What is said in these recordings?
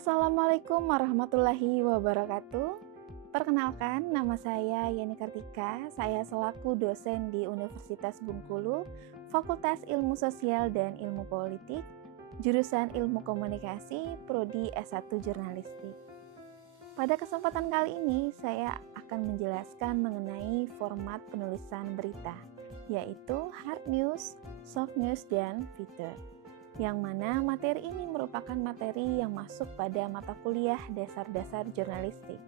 Assalamualaikum warahmatullahi wabarakatuh. Perkenalkan, nama saya Yani Kartika. Saya selaku dosen di Universitas Bengkulu, Fakultas Ilmu Sosial dan Ilmu Politik, jurusan Ilmu Komunikasi, Prodi S1 Jurnalistik. Pada kesempatan kali ini, saya akan menjelaskan mengenai format penulisan berita, yaitu hard news, soft news, dan feature. Yang mana materi ini merupakan materi yang masuk pada mata kuliah dasar-dasar jurnalistik.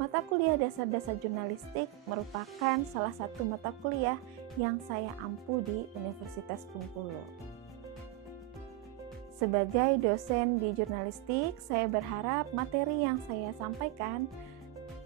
Mata kuliah dasar-dasar jurnalistik merupakan salah satu mata kuliah yang saya ampu di Universitas Bengkulu. Sebagai dosen di jurnalistik, saya berharap materi yang saya sampaikan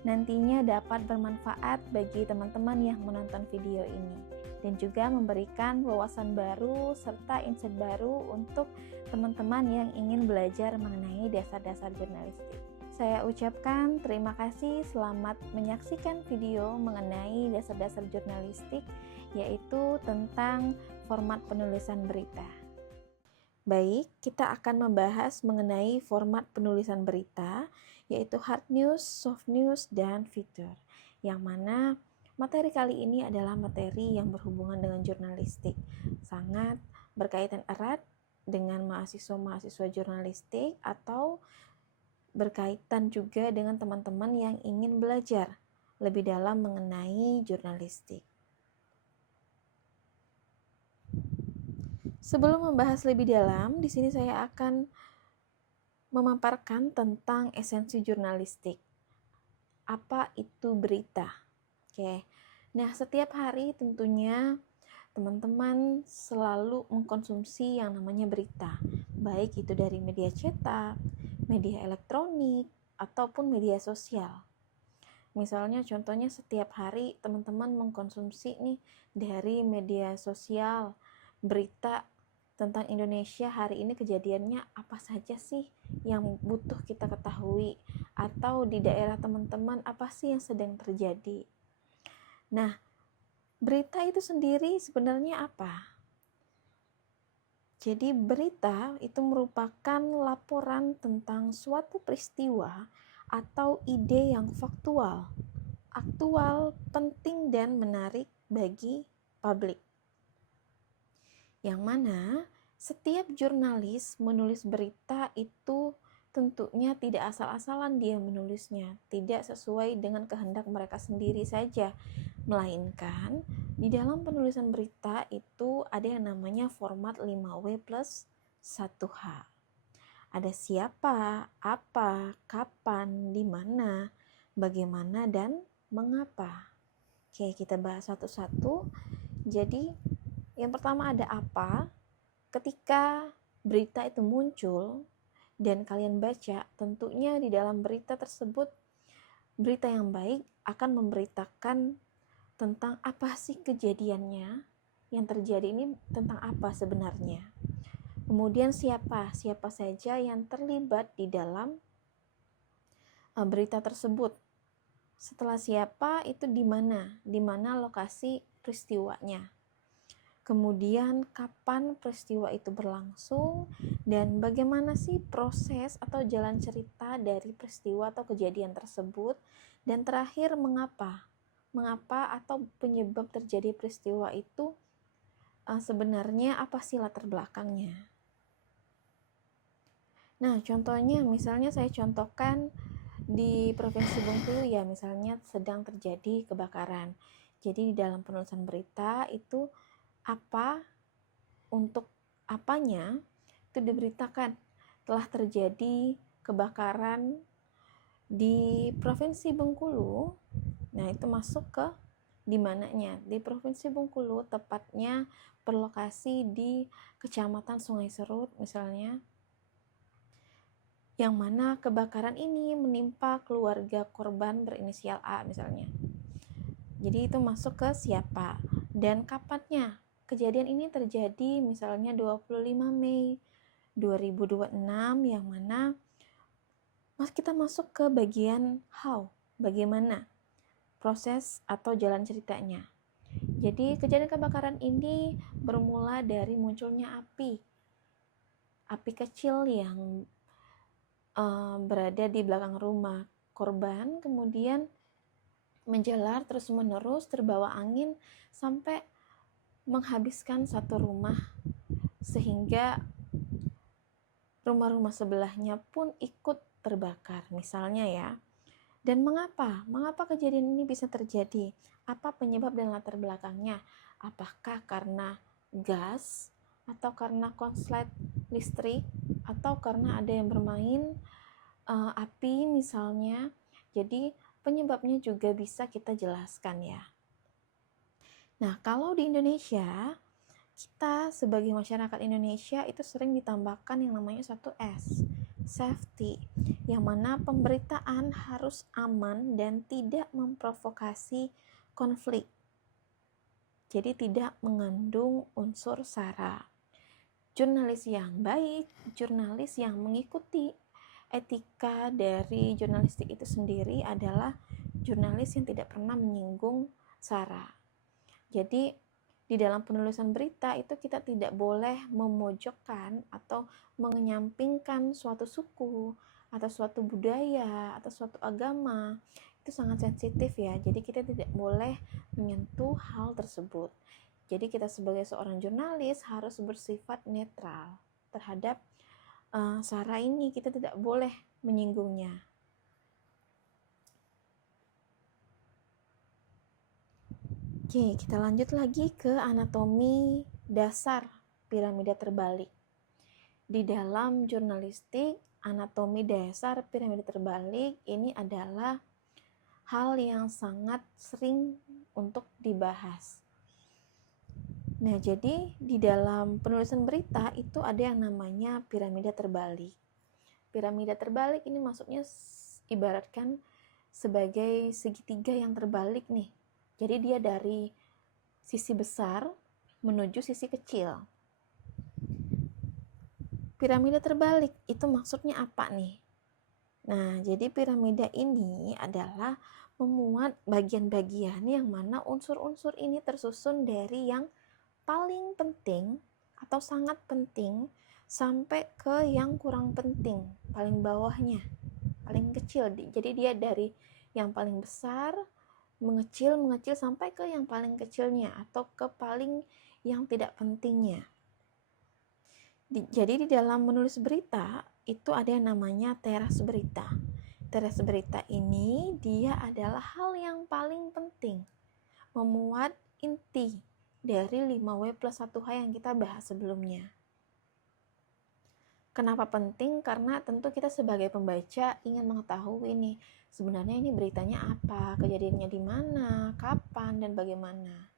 nantinya dapat bermanfaat bagi teman-teman yang menonton video ini, dan juga memberikan wawasan baru serta insight baru untuk teman-teman yang ingin belajar mengenai dasar-dasar jurnalistik. Saya ucapkan terima kasih, selamat menyaksikan video mengenai dasar-dasar jurnalistik, yaitu tentang format penulisan berita. Baik, kita akan membahas mengenai format penulisan berita, yaitu hard news, soft news, dan feature. Yang mana materi kali ini adalah materi yang berhubungan dengan jurnalistik, sangat berkaitan erat dengan mahasiswa-mahasiswa jurnalistik atau berkaitan juga dengan teman-teman yang ingin belajar lebih dalam mengenai jurnalistik. Sebelum membahas lebih dalam, di sini saya akan memaparkan tentang esensi jurnalistik. Apa itu berita? Oke. Nah, setiap hari tentunya teman-teman selalu mengkonsumsi yang namanya berita, baik itu dari media cetak, media elektronik, ataupun media sosial. Misalnya contohnya setiap hari teman-teman mengkonsumsi nih dari media sosial berita tentang Indonesia hari ini, kejadiannya apa saja sih yang butuh kita ketahui, atau di daerah teman-teman apa sih yang sedang terjadi. Nah, berita itu sendiri sebenarnya apa? Jadi berita itu merupakan laporan tentang suatu peristiwa atau ide yang faktual, aktual, penting, dan menarik bagi publik. Yang mana setiap jurnalis menulis berita itu tentunya tidak asal-asalan dia menulisnya, tidak sesuai dengan kehendak mereka sendiri saja, melainkan di dalam penulisan berita itu ada yang namanya format 5W plus 1H. Ada siapa, apa, kapan, di mana, bagaimana, dan mengapa. Oke, kita bahas satu-satu. Jadi yang pertama ada apa. Ketika berita itu muncul dan kalian baca, tentunya di dalam berita tersebut, berita yang baik akan memberitakan tentang apa sih kejadiannya yang terjadi ini, tentang apa sebenarnya. Kemudian siapa saja yang terlibat di dalam berita tersebut. Setelah siapa itu di mana lokasi peristiwanya. Kemudian kapan peristiwa itu berlangsung dan bagaimana sih proses atau jalan cerita dari peristiwa atau kejadian tersebut, dan terakhir mengapa atau penyebab terjadi peristiwa itu sebenarnya apa sih latar belakangnya. Nah, contohnya misalnya saya contohkan di Provinsi Bengkulu ya, misalnya sedang terjadi kebakaran. Jadi di dalam penulisan berita itu apa, untuk apanya itu diberitakan telah terjadi kebakaran di Provinsi Bengkulu. Nah, itu masuk ke di mananya, di Provinsi Bengkulu, tepatnya berlokasi di Kecamatan Sungai Serut misalnya, yang mana kebakaran ini menimpa keluarga korban berinisial A misalnya. Jadi itu masuk ke siapa dan kapannya. Kejadian ini terjadi misalnya 25 Mei 2026, yang mana kita masuk ke bagian how, bagaimana proses atau jalan ceritanya. Jadi kejadian kebakaran ini bermula dari munculnya api kecil yang berada di belakang rumah korban, kemudian menjalar terus-menerus terbawa angin sampai menghabiskan satu rumah, sehingga rumah-rumah sebelahnya pun ikut terbakar misalnya ya. Dan mengapa kejadian ini bisa terjadi? Apa penyebab dan latar belakangnya? Apakah karena gas, atau karena konslet listrik, atau karena ada yang bermain api misalnya? Jadi penyebabnya juga bisa kita jelaskan ya. Nah, kalau di Indonesia, kita sebagai masyarakat Indonesia itu sering ditambahkan yang namanya satu S, safety, yang mana pemberitaan harus aman dan tidak memprovokasi konflik. Jadi tidak mengandung unsur SARA. Jurnalis yang baik, jurnalis yang mengikuti etika dari jurnalistik itu sendiri adalah jurnalis yang tidak pernah menyinggung SARA. Jadi di dalam penulisan berita itu kita tidak boleh memojokkan atau menyampingkan suatu suku atau suatu budaya atau suatu agama. Itu sangat sensitif ya, jadi kita tidak boleh menyentuh hal tersebut. Jadi kita sebagai seorang jurnalis harus bersifat netral terhadap SARA ini, kita tidak boleh menyinggungnya. Oke, kita lanjut lagi ke anatomi dasar piramida terbalik. Di dalam jurnalistik, anatomi dasar piramida terbalik ini adalah hal yang sangat sering untuk dibahas. Nah, jadi di dalam penulisan berita itu ada yang namanya piramida terbalik. Piramida terbalik ini maksudnya ibaratkan sebagai segitiga yang terbalik nih. Jadi dia dari sisi besar menuju sisi kecil. Piramida terbalik itu maksudnya apa nih? Nah, jadi piramida ini adalah memuat bagian-bagian yang mana unsur-unsur ini tersusun dari yang paling penting atau sangat penting sampai ke yang kurang penting, paling bawahnya, paling kecil. Jadi dia dari yang paling besar mengecil sampai ke yang paling kecilnya atau ke paling yang tidak pentingnya. Jadi di dalam menulis berita itu ada yang namanya teras berita. Teras berita ini dia adalah hal yang paling penting, memuat inti dari 5W+1H yang kita bahas sebelumnya. Kenapa penting? Karena tentu kita sebagai pembaca ingin mengetahui nih, sebenarnya ini beritanya apa, kejadiannya di mana, kapan, dan bagaimana.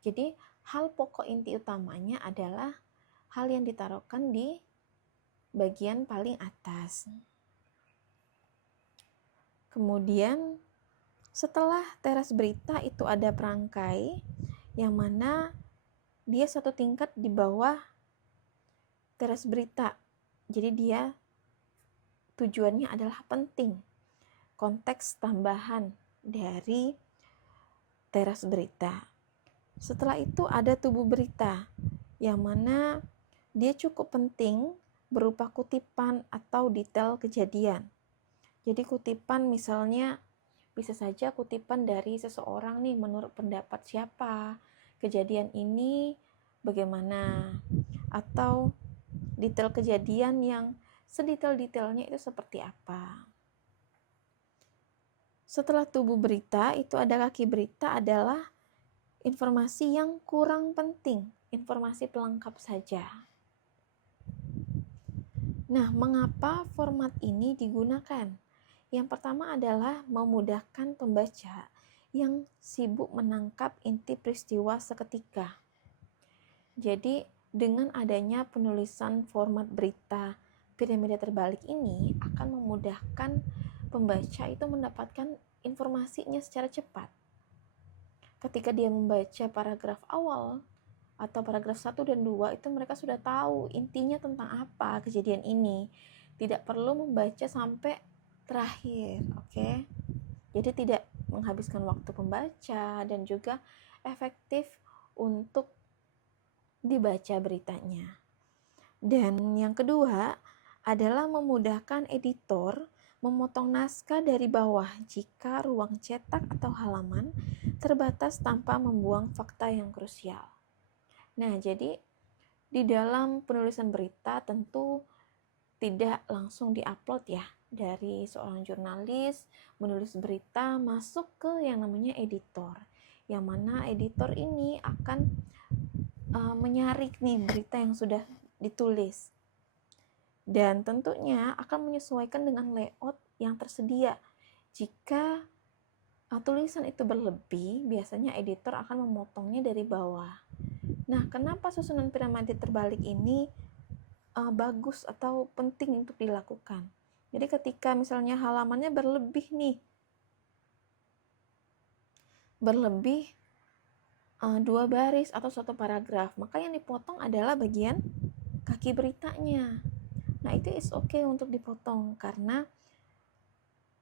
Jadi hal pokok inti utamanya adalah hal yang ditaruhkan di bagian paling atas. Kemudian setelah teras berita itu ada perangkai yang mana dia satu tingkat di bawah teras berita. Jadi dia tujuannya adalah penting. Konteks tambahan dari teras berita. Setelah itu ada tubuh berita yang mana dia cukup penting berupa kutipan atau detail kejadian. Jadi kutipan misalnya bisa saja kutipan dari seseorang nih, menurut pendapat siapa kejadian ini bagaimana, atau detail kejadian yang sedetail-detailnya itu seperti apa. Setelah tubuh berita itu ada kaki berita, adalah informasi yang kurang penting, informasi pelengkap saja. Nah, mengapa format ini digunakan? Yang pertama adalah memudahkan pembaca yang sibuk menangkap inti peristiwa seketika. Jadi, dengan adanya penulisan format berita piramida terbalik ini akan memudahkan pembaca itu mendapatkan informasinya secara cepat. Ketika dia membaca paragraf awal atau paragraf 1 dan 2 itu mereka sudah tahu intinya tentang apa kejadian ini. Tidak perlu membaca sampai terakhir, oke? Jadi tidak menghabiskan waktu pembaca dan juga efektif untuk dibaca beritanya. Dan yang kedua adalah memudahkan editor memotong naskah dari bawah jika ruang cetak atau halaman terbatas tanpa membuang fakta yang krusial. Nah, jadi di dalam penulisan berita tentu tidak langsung diupload ya, dari seorang jurnalis menulis berita masuk ke yang namanya editor, yang mana editor ini akan menyaring nih berita yang sudah ditulis dan tentunya akan menyesuaikan dengan layout yang tersedia. Jika tulisan itu berlebih, biasanya editor akan memotongnya dari bawah. Nah, kenapa susunan piramida terbalik ini bagus atau penting untuk dilakukan? Jadi ketika misalnya halamannya berlebih 2 baris atau 1 paragraf, maka yang dipotong adalah bagian kaki beritanya. Nah, itu is okay untuk dipotong karena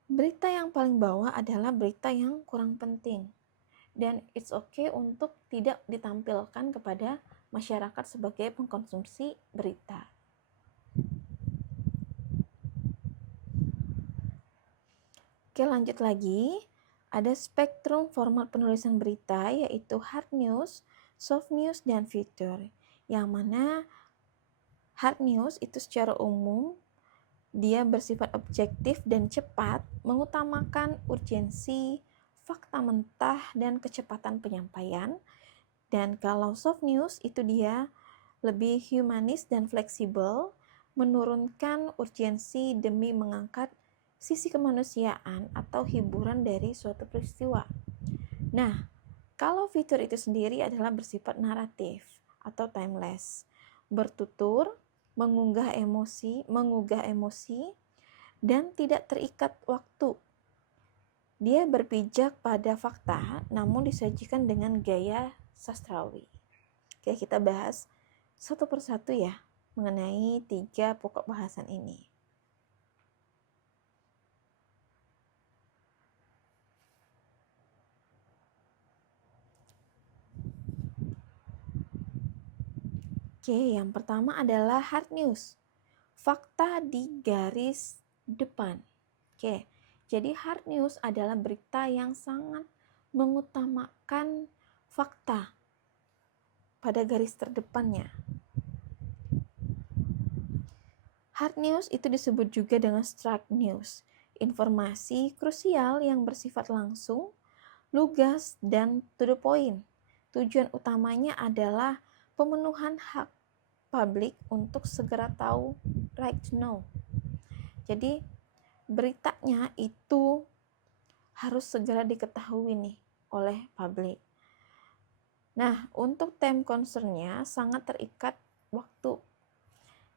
berita yang paling bawah adalah berita yang kurang penting. Dan it's okay untuk tidak ditampilkan kepada masyarakat sebagai pengkonsumsi berita. Oke, lanjut lagi. Ada spektrum format penulisan berita, yaitu hard news, soft news, dan feature. Yang mana hard news itu secara umum dia bersifat objektif dan cepat, mengutamakan urgensi, fakta mentah, dan kecepatan penyampaian. Dan kalau soft news itu dia lebih humanis dan fleksibel, menurunkan urgensi demi mengangkat sisi kemanusiaan atau hiburan dari suatu peristiwa. Nah, kalau fitur itu sendiri adalah bersifat naratif atau timeless, bertutur, mengugah emosi, dan tidak terikat waktu. Dia berpijak pada fakta, namun disajikan dengan gaya sastrawi. Oke, kita bahas satu persatu ya, mengenai 3 pokok bahasan ini. Oke, yang pertama adalah hard news. Fakta di garis depan. Oke, jadi hard news adalah berita yang sangat mengutamakan fakta pada garis terdepannya. Hard news itu disebut juga dengan struct news. Informasi krusial yang bersifat langsung, lugas, dan to the point. Tujuan utamanya adalah pemenuhan hak publik untuk segera tahu, right to know. Jadi beritanya itu harus segera diketahui nih oleh publik. Nah, untuk time concern-nya sangat terikat waktu.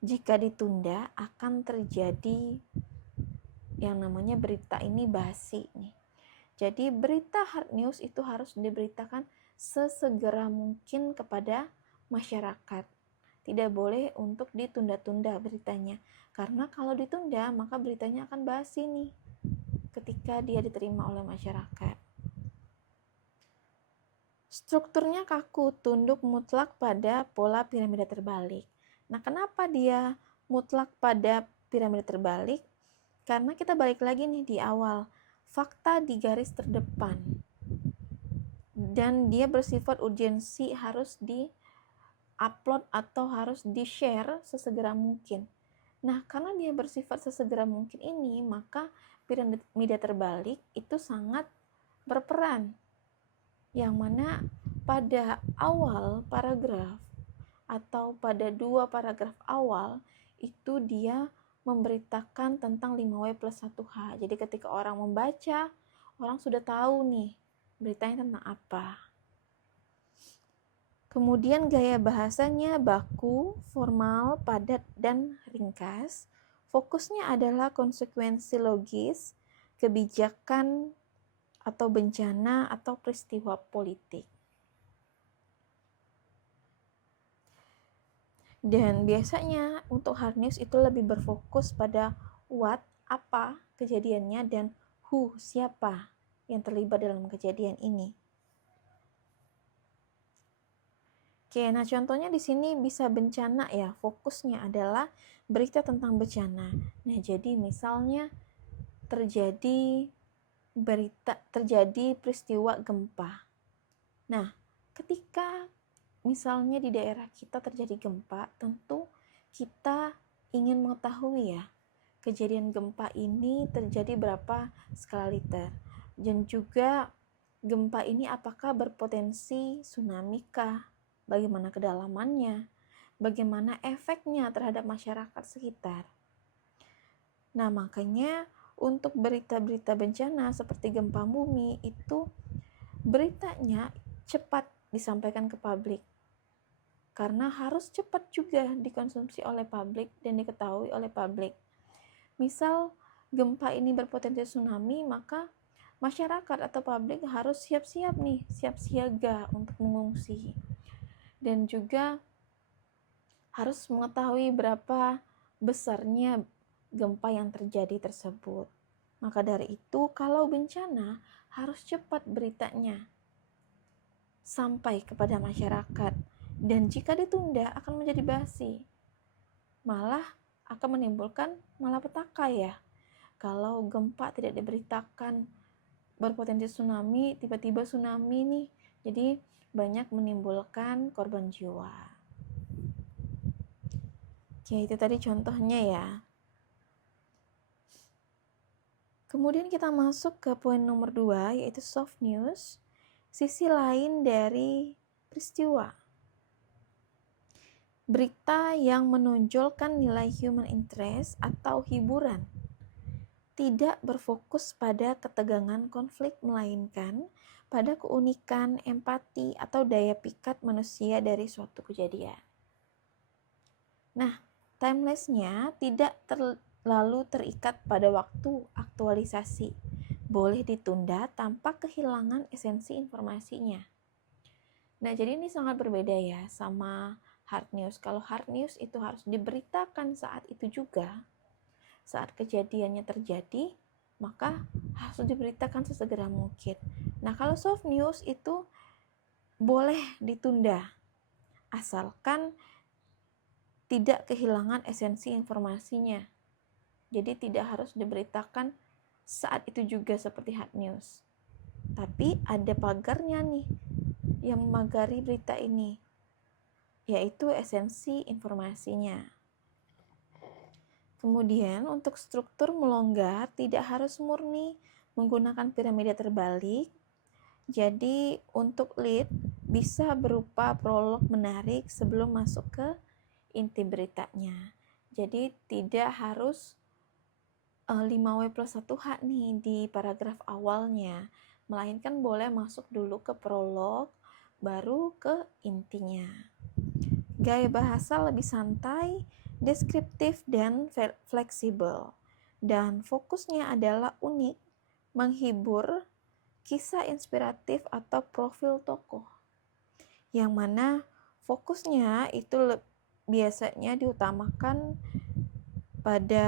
Jika ditunda akan terjadi yang namanya berita ini basi nih. Jadi berita hard news itu harus diberitakan sesegera mungkin kepada masyarakat. Tidak boleh untuk ditunda-tunda beritanya. Karena kalau ditunda, maka beritanya akan basi nih ketika dia diterima oleh masyarakat. Strukturnya kaku, tunduk mutlak pada pola piramida terbalik. Nah, kenapa dia mutlak pada piramida terbalik? Karena kita balik lagi nih di awal. Fakta di garis terdepan. Dan dia bersifat urgensi, harus di-upload atau harus di-share sesegera mungkin. Nah, karena dia bersifat sesegera mungkin ini, maka piramida terbalik itu sangat berperan. Yang mana pada awal paragraf atau pada 2 paragraf awal itu dia memberitakan tentang 5W+1H. Jadi ketika orang membaca, orang sudah tahu nih beritanya tentang apa. Kemudian gaya bahasanya baku, formal, padat, dan ringkas. Fokusnya adalah konsekuensi logis, kebijakan atau bencana atau peristiwa politik. Dan biasanya untuk hard news itu lebih berfokus pada what, apa kejadiannya, dan who, siapa yang terlibat dalam kejadian ini. Oke, nah contohnya di sini bisa bencana ya. Fokusnya adalah berita tentang bencana. Nah, jadi misalnya terjadi peristiwa gempa. Nah, ketika misalnya di daerah kita terjadi gempa, tentu kita ingin mengetahui ya, kejadian gempa ini terjadi berapa skala Richter, dan juga gempa ini apakah berpotensi tsunami kah, bagaimana kedalamannya, bagaimana efeknya terhadap masyarakat sekitar. Nah, makanya untuk berita-berita bencana seperti gempa bumi itu beritanya cepat disampaikan ke publik, karena harus cepat juga dikonsumsi oleh publik dan diketahui oleh publik. Misal gempa ini berpotensi tsunami, maka masyarakat atau publik harus siap-siap nih, siap siaga untuk mengungsi. Dan juga harus mengetahui berapa besarnya gempa yang terjadi tersebut. Maka dari itu, kalau bencana harus cepat beritanya sampai kepada masyarakat. Dan jika ditunda akan menjadi basi. Malah akan menimbulkan malapetaka ya. Kalau gempa tidak diberitakan berpotensi tsunami, tiba-tiba tsunami nih. Jadi banyak menimbulkan korban jiwa. Oke, itu tadi contohnya ya. Kemudian kita masuk ke poin nomor 2, yaitu soft news, sisi lain dari peristiwa. Berita yang menonjolkan nilai human interest atau hiburan, tidak berfokus pada ketegangan konflik, melainkan pada keunikan, empati, atau daya pikat manusia dari suatu kejadian. Nah, timeless-nya tidak lalu terikat pada waktu aktualisasi, boleh ditunda tanpa kehilangan esensi informasinya. Nah, jadi ini sangat berbeda ya sama hard news. Kalau hard news itu harus diberitakan saat itu juga, saat kejadiannya terjadi, maka harus diberitakan sesegera mungkin. Nah, kalau soft news itu boleh ditunda, asalkan tidak kehilangan esensi informasinya. Jadi tidak harus diberitakan saat itu juga seperti hard news. Tapi ada pagarnya nih yang memagari berita ini, yaitu esensi informasinya. Kemudian untuk struktur melonggar, tidak harus murni menggunakan piramida terbalik. Jadi untuk lead bisa berupa prolog menarik sebelum masuk ke inti beritanya. Jadi tidak harus 5W+1H nih di paragraf awalnya, melainkan boleh masuk dulu ke prolog, baru ke intinya. Gaya bahasa lebih santai, deskriptif, dan fleksibel. Dan fokusnya adalah unik, menghibur, kisah inspiratif atau profil tokoh. Yang mana fokusnya itu biasanya diutamakan pada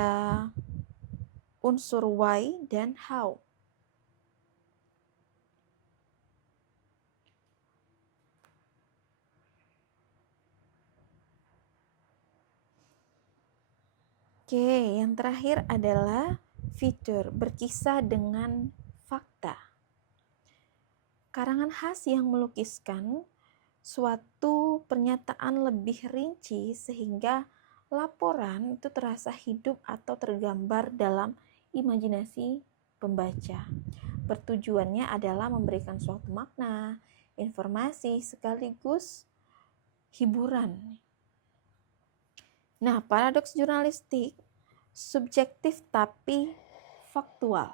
unsur why dan how. Oke, yang terakhir adalah fitur berkisah dengan fakta. Karangan khas yang melukiskan suatu pernyataan lebih rinci sehingga laporan itu terasa hidup atau tergambar dalam imajinasi pembaca. Bertujuannya adalah memberikan suatu makna, informasi, sekaligus hiburan. Nah, paradoks jurnalistik subjektif tapi faktual.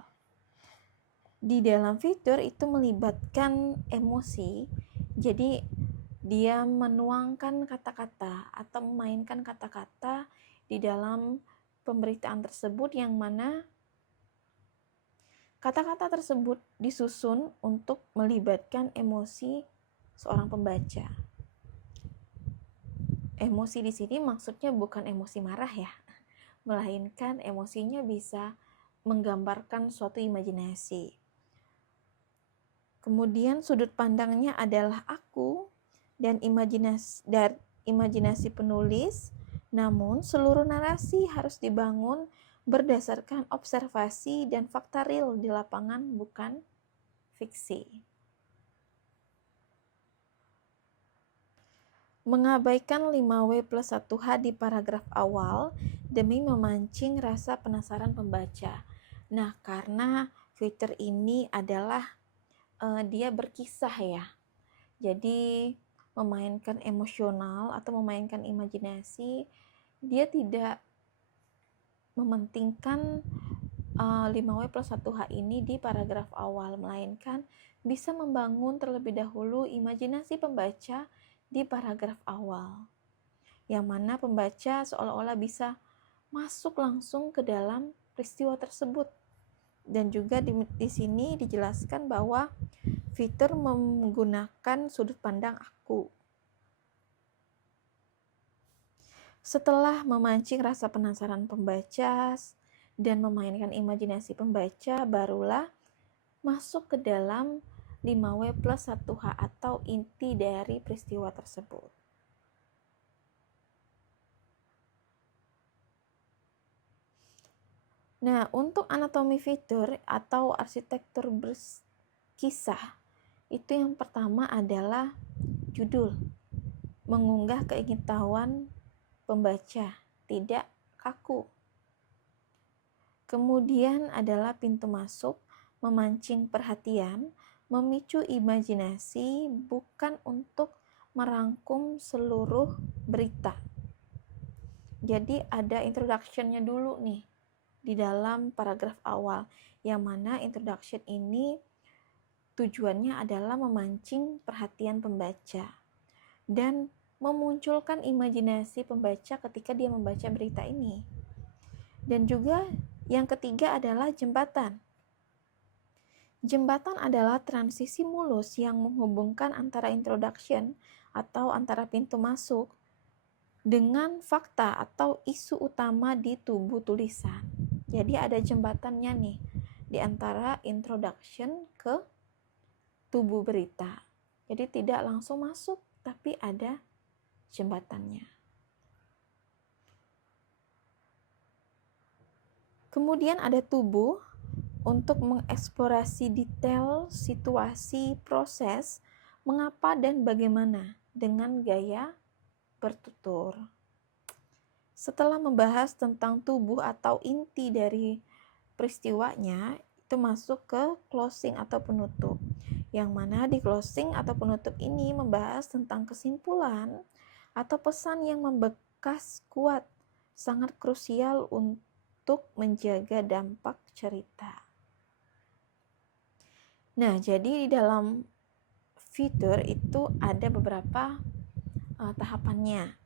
Di dalam fitur itu melibatkan emosi, jadi dia menuangkan kata-kata atau memainkan kata-kata di dalam pemberitaan tersebut, yang mana kata-kata tersebut disusun untuk melibatkan emosi seorang pembaca. Emosi di sini maksudnya bukan emosi marah ya, melainkan emosinya bisa menggambarkan suatu imajinasi. Kemudian sudut pandangnya adalah aku dan imajinasi penulis, Namun, seluruh narasi harus dibangun berdasarkan observasi dan fakta real di lapangan, bukan fiksi. Mengabaikan 5W plus 1H di paragraf awal demi memancing rasa penasaran pembaca. Nah, karena fitur ini adalah dia berkisah ya. Jadi memainkan emosional atau memainkan imajinasi, dia tidak mementingkan 5W plus 1H ini di paragraf awal, melainkan bisa membangun terlebih dahulu imajinasi pembaca di paragraf awal, yang mana pembaca seolah-olah bisa masuk langsung ke dalam peristiwa tersebut. Dan juga di sini dijelaskan bahwa fitur menggunakan sudut pandang aku. Setelah memancing rasa penasaran pembaca dan memainkan imajinasi pembaca, barulah masuk ke dalam 5W plus 1H atau inti dari peristiwa tersebut. Nah, untuk anatomi fitur atau arsitektur berkisah, itu yang pertama adalah judul, mengunggah keingintahuan pembaca, tidak kaku. Kemudian adalah pintu masuk, memancing perhatian, memicu imajinasi, bukan untuk merangkum seluruh berita. Jadi ada introduction-nya dulu nih di dalam paragraf awal, yang mana introduction ini tujuannya adalah memancing perhatian pembaca dan memunculkan imajinasi pembaca ketika dia membaca berita ini. Dan juga yang ketiga adalah jembatan. Jembatan adalah transisi mulus yang menghubungkan antara introduction atau antara pintu masuk dengan fakta atau isu utama di tubuh tulisan. Jadi ada jembatannya nih di antara introduction ke tubuh berita. Jadi tidak langsung masuk, tapi ada jembatannya. Kemudian ada tubuh untuk mengeksplorasi detail, situasi, proses, mengapa dan bagaimana dengan gaya bertutur. Setelah membahas tentang tubuh atau inti dari peristiwanya, itu masuk ke closing atau penutup. Yang mana di closing atau penutup ini membahas tentang kesimpulan atau pesan yang membekas kuat, sangat krusial untuk menjaga dampak cerita. Nah, jadi di dalam fitur itu ada beberapa tahapannya.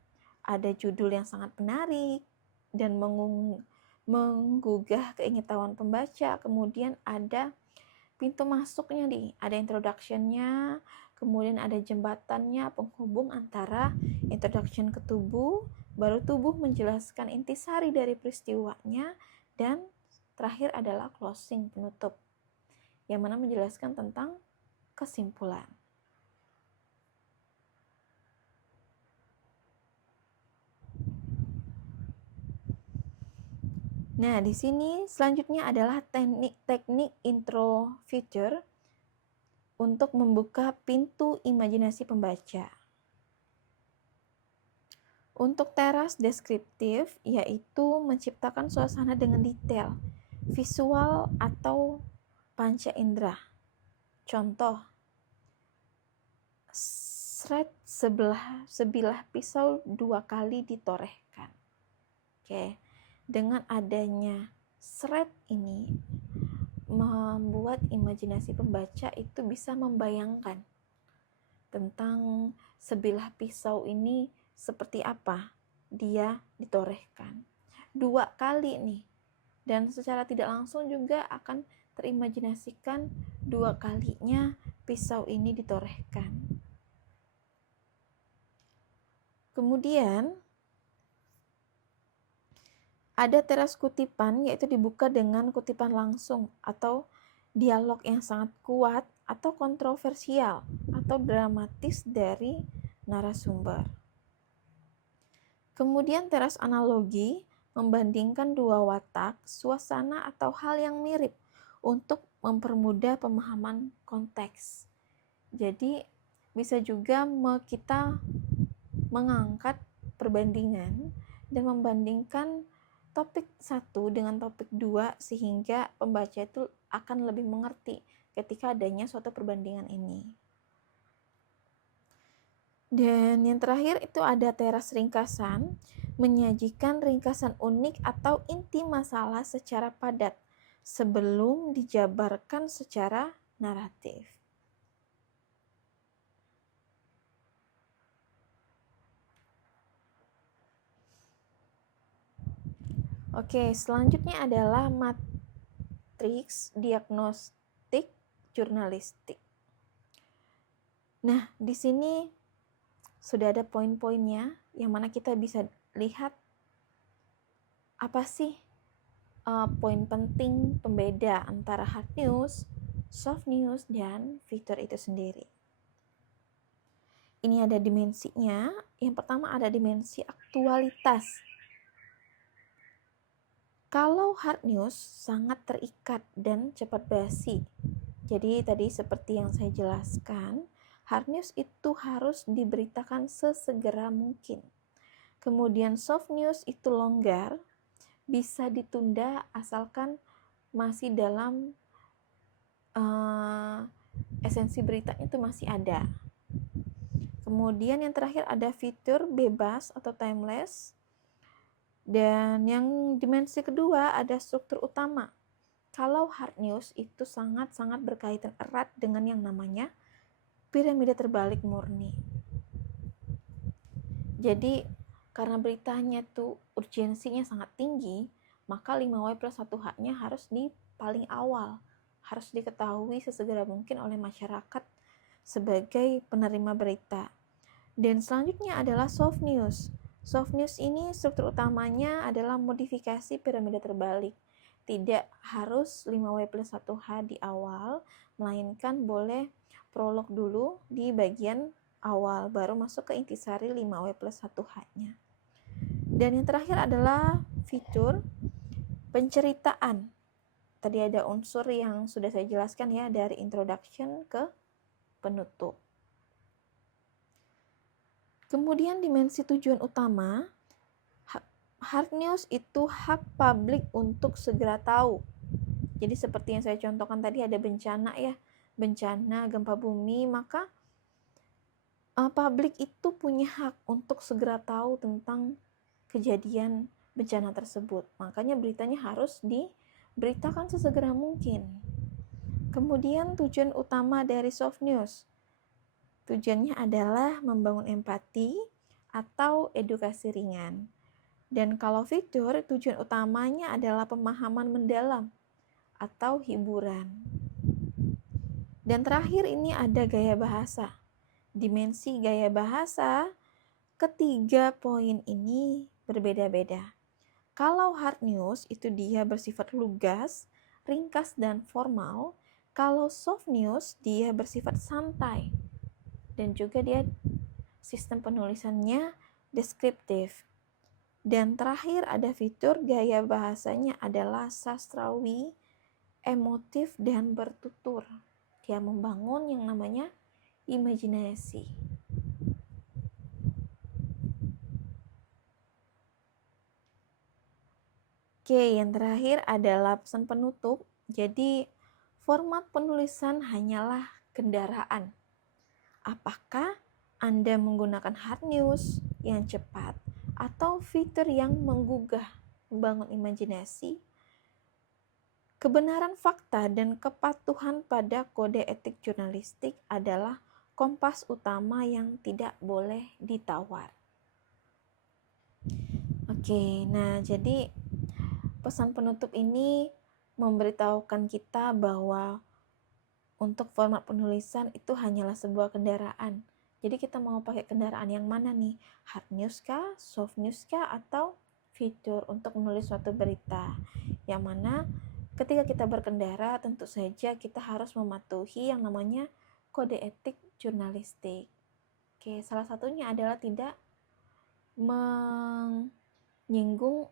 Ada judul yang sangat menarik dan menggugah keingintahuan pembaca. Kemudian ada pintu masuknya nih, ada introduction-nya, kemudian ada jembatannya, penghubung antara introduction ke tubuh, baru tubuh menjelaskan intisari dari peristiwanya, dan terakhir adalah closing, penutup, yang mana menjelaskan tentang kesimpulan. Nah, di sini selanjutnya adalah teknik intro feature untuk membuka pintu imajinasi pembaca. Untuk teras deskriptif, yaitu menciptakan suasana dengan detail, visual atau panca indera. Contoh, shred sebilah pisau 2 kali ditorehkan. Oke. Dengan adanya shred ini membuat imajinasi pembaca itu bisa membayangkan tentang sebilah pisau ini seperti apa dia ditorehkan 2 kali nih, dan secara tidak langsung juga akan terimajinasikan 2 kalinya pisau ini ditorehkan. Kemudian ada teras kutipan, yaitu dibuka dengan kutipan langsung atau dialog yang sangat kuat atau kontroversial atau dramatis dari narasumber. Kemudian teras analogi membandingkan dua watak, suasana atau hal yang mirip untuk mempermudah pemahaman konteks. Jadi bisa juga kita mengangkat perbandingan dan membandingkan topik 1 dengan topik 2 sehingga pembaca itu akan lebih mengerti ketika adanya suatu perbandingan ini. Dan yang terakhir itu ada teras ringkasan, menyajikan ringkasan unik atau inti masalah secara padat sebelum dijabarkan secara naratif. Oke, selanjutnya adalah matriks diagnostik jurnalistik. Nah, di sini sudah ada poin-poinnya yang mana kita bisa lihat apa sih poin penting pembeda antara hard news, soft news, dan fitur itu sendiri. Ini ada dimensinya. Yang pertama ada dimensi aktualitas. Kalau hard news sangat terikat dan cepat basi. Jadi tadi seperti yang saya jelaskan, hard news itu harus diberitakan sesegera mungkin. Kemudian soft news itu longgar, bisa ditunda asalkan masih dalam esensi berita itu masih ada. Kemudian yang terakhir ada fitur bebas atau timeless. Dan yang dimensi kedua ada struktur utama. Kalau hard news itu sangat-sangat berkaitan erat dengan yang namanya piramida terbalik murni. Jadi karena beritanya tuh urgensinya sangat tinggi, maka 5W+1H-nya harus di paling awal, harus diketahui sesegera mungkin oleh masyarakat sebagai penerima berita. Dan selanjutnya adalah soft news. Soft news ini struktur utamanya adalah modifikasi piramida terbalik. Tidak harus 5W+1H di awal, melainkan boleh prolog dulu di bagian awal, baru masuk ke intisari 5W+1H-nya. Dan yang terakhir adalah fitur penceritaan. Tadi ada unsur yang sudah saya jelaskan ya, dari introduction ke penutup. Kemudian dimensi tujuan utama, hard news itu hak publik untuk segera tahu. Jadi seperti yang saya contohkan tadi ada bencana ya, bencana gempa bumi, maka publik itu punya hak untuk segera tahu tentang kejadian bencana tersebut. Makanya beritanya harus diberitakan sesegera mungkin. Kemudian tujuan utama dari soft news, tujuannya adalah membangun empati atau edukasi ringan. Dan kalau fitur, tujuan utamanya adalah pemahaman mendalam atau hiburan. Dan terakhir ini ada gaya bahasa. Dimensi gaya bahasa, ketiga poin ini berbeda-beda. Kalau hard news itu dia bersifat lugas, ringkas, dan formal. Kalau soft news dia bersifat santai. Dan juga dia sistem penulisannya deskriptif. Dan terakhir ada fitur gaya bahasanya adalah sastrawi, emotif, dan bertutur. Dia membangun yang namanya imajinasi. Oke, yang terakhir adalah pesan penutup. Jadi, format penulisan hanyalah kendaraan. Apakah Anda menggunakan hard news yang cepat atau fitur yang menggugah, membangun imajinasi? Kebenaran fakta dan kepatuhan pada kode etik jurnalistik adalah kompas utama yang tidak boleh ditawar. Oke, nah jadi pesan penutup ini memberitahukan kita bahwa untuk format penulisan itu hanyalah sebuah kendaraan. Jadi kita mau pakai kendaraan yang mana nih? Hard news kah, soft news kah, atau fitur untuk menulis suatu berita? Yang mana ketika kita berkendara tentu saja kita harus mematuhi yang namanya kode etik jurnalistik. Oke, salah satunya adalah tidak menyinggung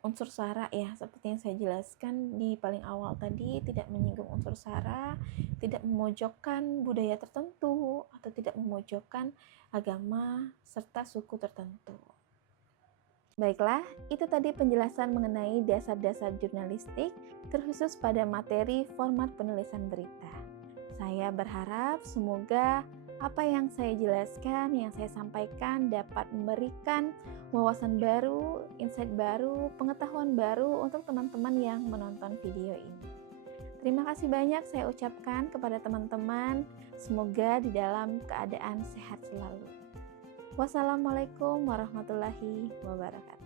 unsur sara ya, seperti yang saya jelaskan di paling awal tadi, tidak menyinggung unsur sara, tidak memojokkan budaya tertentu, atau tidak memojokkan agama serta suku tertentu. Baiklah, itu tadi penjelasan mengenai dasar-dasar jurnalistik, terkhusus pada materi format penulisan berita. Saya berharap semoga apa yang saya jelaskan, yang saya sampaikan dapat memberikan wawasan baru, insight baru, pengetahuan baru untuk teman-teman yang menonton video ini. Terima kasih banyak saya ucapkan kepada teman-teman, semoga di dalam keadaan sehat selalu. Wassalamualaikum warahmatullahi wabarakatuh.